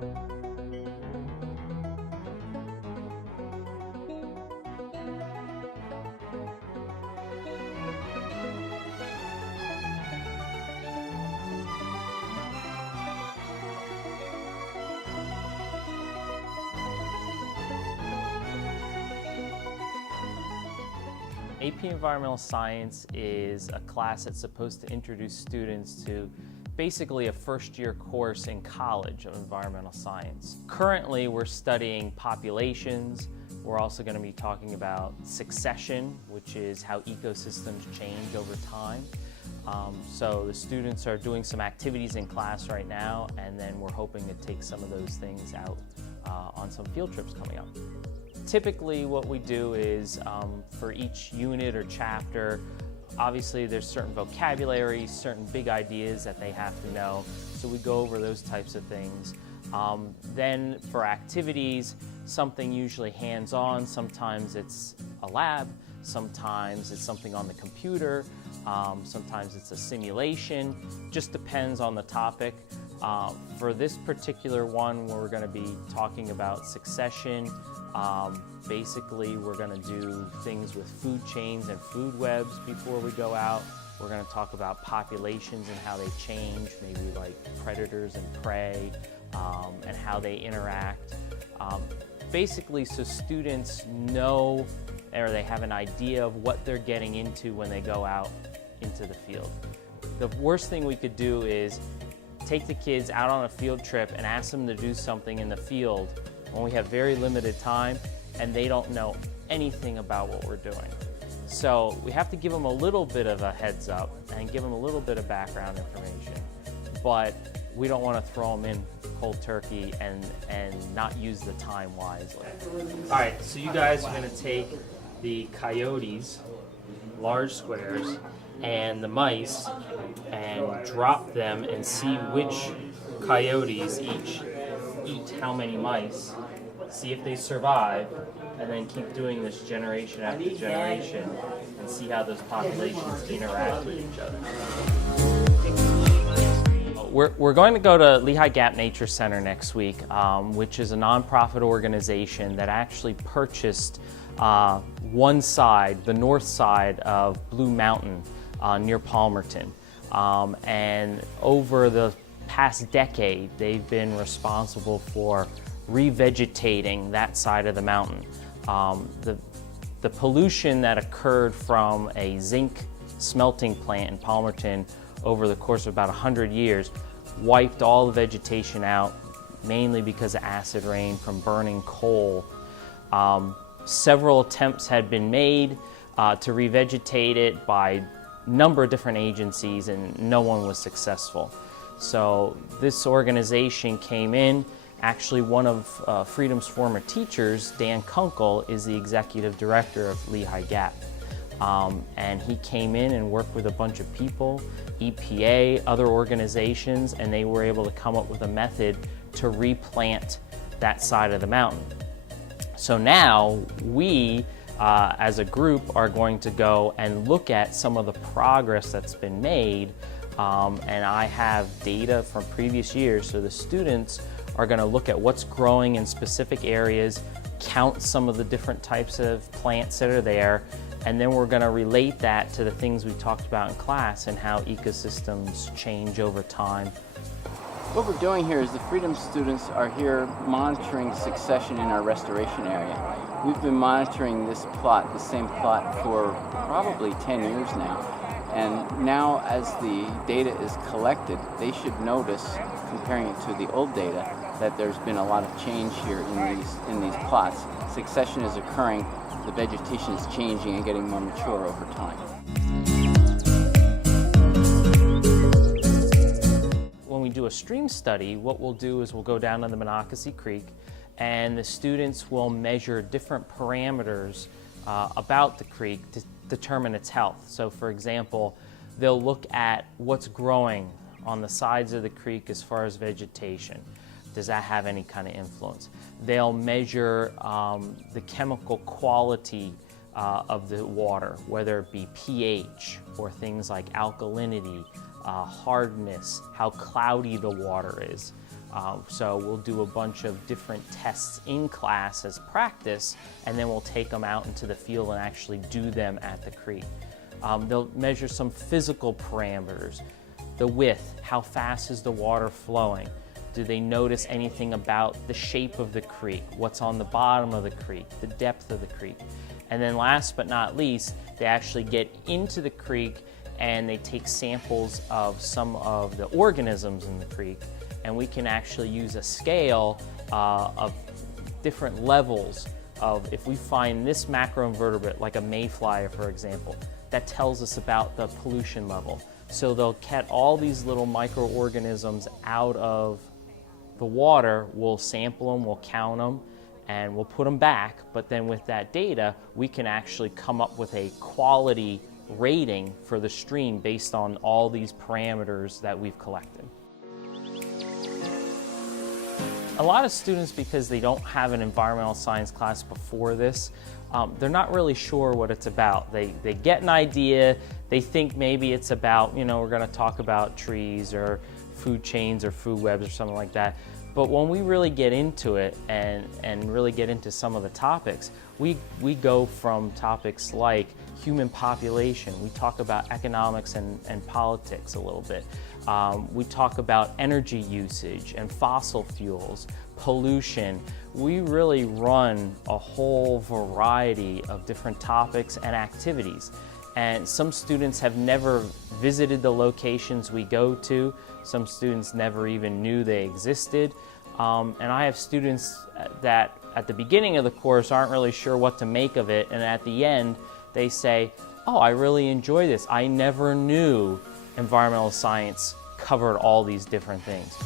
AP Environmental Science is a class that's supposed to introduce students to basically a first-year course in college of environmental science. Currently, we're studying populations. We're also going to be talking about succession, which is how ecosystems change over time. So the students are doing some activities in class right now, and then we're hoping to take some of those things out on some field trips coming up. Typically what we do is for each unit or chapter, obviously there's certain vocabulary, certain big ideas that they have to know, so we go over those types of things. Then for activities, something usually hands-on, sometimes it's a lab, sometimes it's something on the computer, sometimes it's a simulation, just depends on the topic. For this particular one, we're going to be talking about succession. Basically, we're going to do things with food chains and food webs before we go out. We're going to talk about populations and how they change, maybe like predators and prey, and how they interact. Basically, so students know or they have an idea of what they're getting into when they go out into the field. The worst thing we could do is take the kids out on a field trip and ask them to do something in the field when we have very limited time and they don't know anything about what we're doing. So we have to give them a little bit of a heads up and give them a little bit of background information, but we don't want to throw them in cold turkey and not use the time wisely. All right, so you guys are going to take the coyotes, large squares, and the mice and drop them and see which coyotes each eat how many mice, see if they survive, and then keep doing this generation after generation and see how those populations interact with each other. We're going to go to Lehigh Gap Nature Center next week, which is a nonprofit organization that actually purchased one side, the north side of Blue Mountain near Palmerton. And over the past decade, they've been responsible for revegetating that side of the mountain. The pollution that occurred from a zinc smelting plant in Palmerton over the course of about 100 years wiped all the vegetation out, mainly because of acid rain from burning coal. Several attempts had been made to revegetate it by a number of different agencies, and no one was successful. So this organization came in. Actually, one of Freedom's former teachers, Dan Kunkel, is the executive director of Lehigh Gap. And he came in and worked with a bunch of people, EPA, other organizations, and they were able to come up with a method to replant that side of the mountain. So now we, as a group, are going to go and look at some of the progress that's been made. And I have data from previous years, so the students are going to look at what's growing in specific areas, count some of the different types of plants that are there, and then we're going to relate that to the things we talked about in class and how ecosystems change over time. What we're doing here is the Freedom students are here monitoring succession in our restoration area. We've been monitoring this plot, the same plot, for probably 10 years now. And now as the data is collected, they should notice, comparing it to the old data, that there's been a lot of change here in these plots. Succession is occurring, the vegetation is changing and getting more mature over time. When we do a stream study, what we'll do is we'll go down to the Monocacy Creek and the students will measure different parameters about the creek to determine its health. So for example, they'll look at what's growing on the sides of the creek as far as vegetation. Does that have any kind of influence? They'll measure the chemical quality of the water, whether it be pH or things like alkalinity, hardness, how cloudy the water is. So we'll do a bunch of different tests in class as practice, and then we'll take them out into the field and actually do them at the creek. They'll measure some physical parameters, the width, how fast is the water flowing, do they notice anything about the shape of the creek, what's on the bottom of the creek, the depth of the creek. And then last but not least, they actually get into the creek and they take samples of some of the organisms in the creek, and we can actually use a scale of different levels of, if we find this macroinvertebrate, like a mayfly for example, that tells us about the pollution level. So they'll get all these little microorganisms out of the water, we'll sample them, we'll count them, and we'll put them back, but then with that data, we can actually come up with a quality rating for the stream based on all these parameters that we've collected. A lot of students, because they don't have an environmental science class before this, they're not really sure what it's about. They get an idea, they think maybe it's about, we're going to talk about trees or food chains or food webs or something like that. But when we really get into it and really get into some of the topics, we go from topics like human population. We talk about economics and politics a little bit. We talk about energy usage and fossil fuels, pollution. We really run a whole variety of different topics and activities. And some students have never visited the locations we go to. Some students never even knew they existed. And I have students that at the beginning of the course aren't really sure what to make of it, and at the end they say, oh, I really enjoy this. I never knew environmental science covered all these different things.